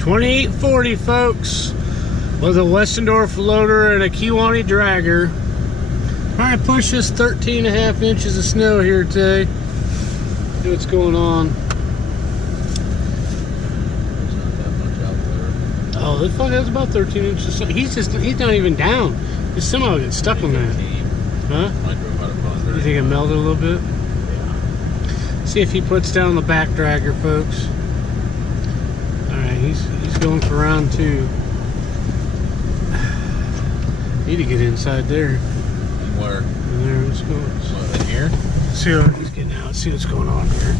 2840, folks, with a Westendorf loader and a Kewaunee dragger. Trying to push this 13.5 inches of snow here today. See what's going on. Oh, this fuck has about 13 inches. He's not even down. This semi will get stuck on that. Huh? You think it melted a little bit? See if he puts down the back dragger, folks. Alright, he's going for round 2. Need to get inside there. Where? In there, let's go. In here? See what he's getting out. See what's going on here.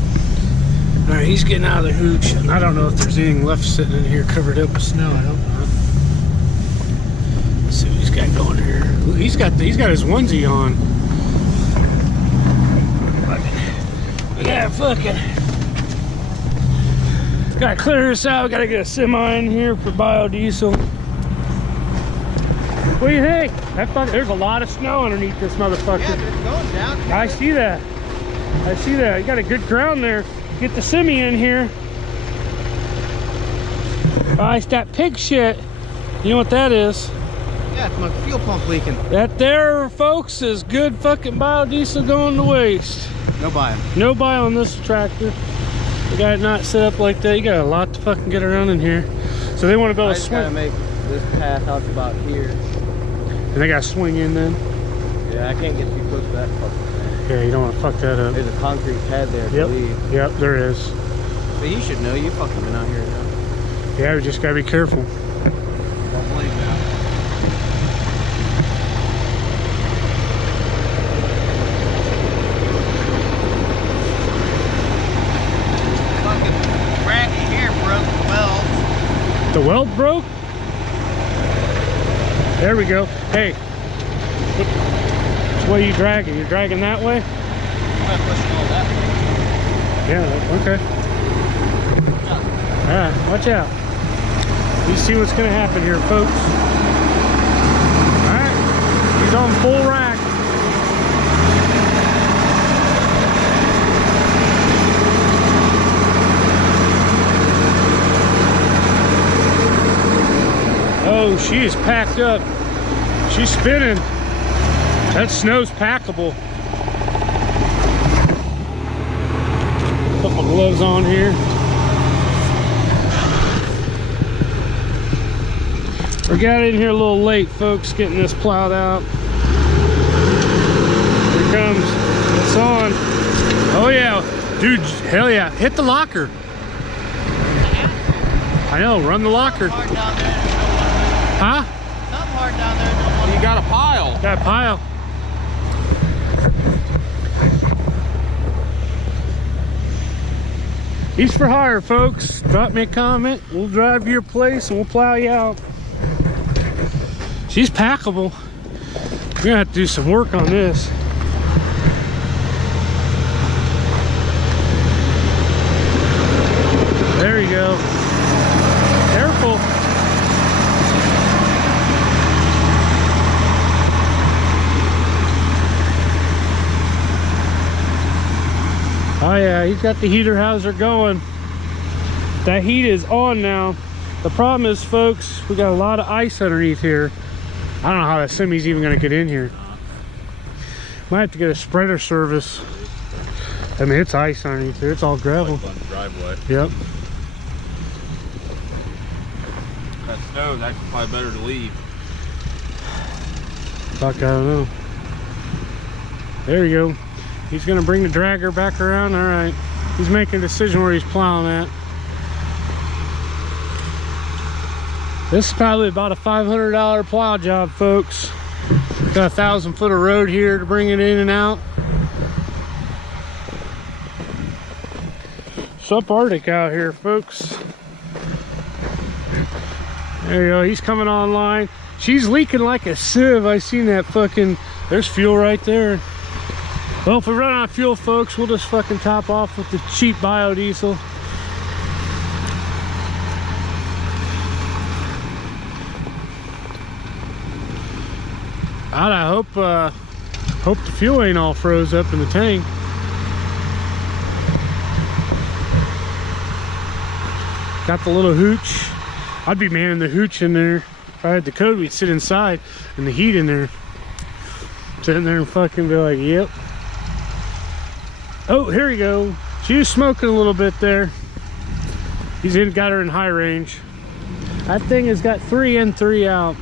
Alright, he's getting out of the hooch. And I don't know if there's anything left sitting in here covered up with snow. I hope not. Let's see what he's got going here. He's got his onesie on. Yeah, fucking. Gotta clear this out. Gotta get a semi in here for biodiesel. What do you think? There's a lot of snow underneath this motherfucker. Yeah, it's going down. I see that. I see that. You got a good ground there. Get the semi in here. It's that pig shit. You know what that is? Yeah, it's my fuel pump leaking. That there, folks, is good fucking biodiesel going to waste. No buy. No buy on this tractor. You got it not set up like that. You got a lot to fucking get around in here. So they want to build a swing. I just gotta make this path out to about here. And they got to swing in then? Yeah, I can't get too close to that fucking thing. Yeah, you don't want to fuck that up. There's a concrete pad there, I believe. Yep, there is. But you should know. You fucking been out here now. Yeah, we just got to be careful. Don't blame that. The weld broke? There we go. Hey, which way are you dragging? You're dragging that way? I'm pushing all that way. Yeah, okay. Alright, watch out. You see what's going to happen here, folks. Alright, he's on full rack. Oh, she is packed up. She's spinning. That snow's packable. Put my gloves on here. We got in here a little late, folks, getting this plowed out. Here it comes. It's on. Oh yeah, dude, hell yeah. Hit the locker. I know, run the locker. Huh? Something hard down there. You got a pile. Got a pile. He's for hire, folks. Drop me a comment. We'll drive to your place and we'll plow you out. She's packable. We're gonna have to do some work on this. There you go. Careful. Oh yeah, he's got the heater houser going. That heat is on now. The problem is, folks, we got a lot of ice underneath here. I don't know how that semi's even gonna get in here. Might have to get a spreader service. I mean, it's ice underneath here. It's all gravel. Like on the driveway. Yep. That snow's actually probably better to leave. Fuck, I don't know. There you go. He's gonna bring the dragger back around. All right. He's making a decision where he's plowing at. This is probably about a $500 plow job, folks. Got 1,000 foot of road here to bring it in and out. Subarctic out here, folks. There you go. He's coming online. She's leaking like a sieve. I seen that fucking. There's fuel right there. Well, if we run out of fuel, folks, we'll just fucking top off with the cheap biodiesel. I hope the fuel ain't all froze up in the tank. Got the little hooch. I'd be manning the hooch in there. If I had the code, we'd sit inside and the heat in there. Sitting there and fucking be like, yep. Oh, here we go. She was smoking a little bit there. He's got her in high range. That thing has got 3 in, 3 out.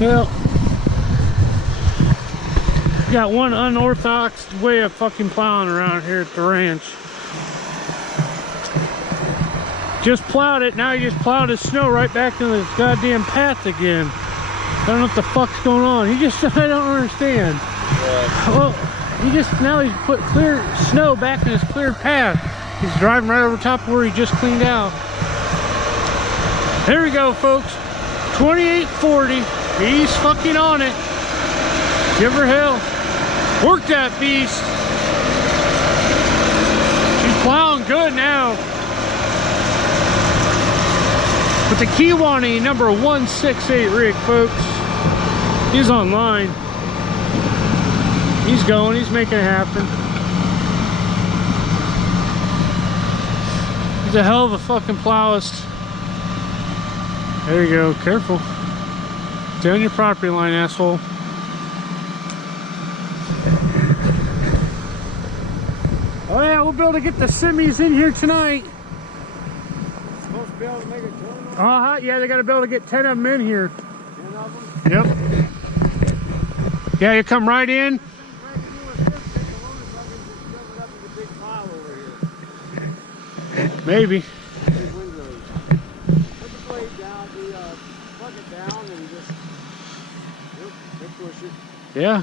Well, got one unorthodox way of fucking plowing around here at the ranch. Just plowed it, now he just plowed his snow right back into this goddamn path again. I don't know what the fuck's going on. He just, I don't understand. Well, now he's put clear snow back in his cleared path. He's driving right over top of where he just cleaned out. There we go, folks. 2840. He's fucking on it. Give her hell. Work that beast. She's plowing good now. With the Kewaunee number 168 rig, folks. He's online. He's going. He's making it happen. He's a hell of a fucking plowist. There you go. Careful. Stay on your property line, asshole. Oh yeah, we'll be able to get the semis in here tonight. Supposed to be able to make a turn on? Uh-huh, yeah, they gotta be able to get 10 of them in here. 10 of them? Yep. Yeah, you come right in. Maybe. Put the blade down, plug it down, and just push it. Yeah.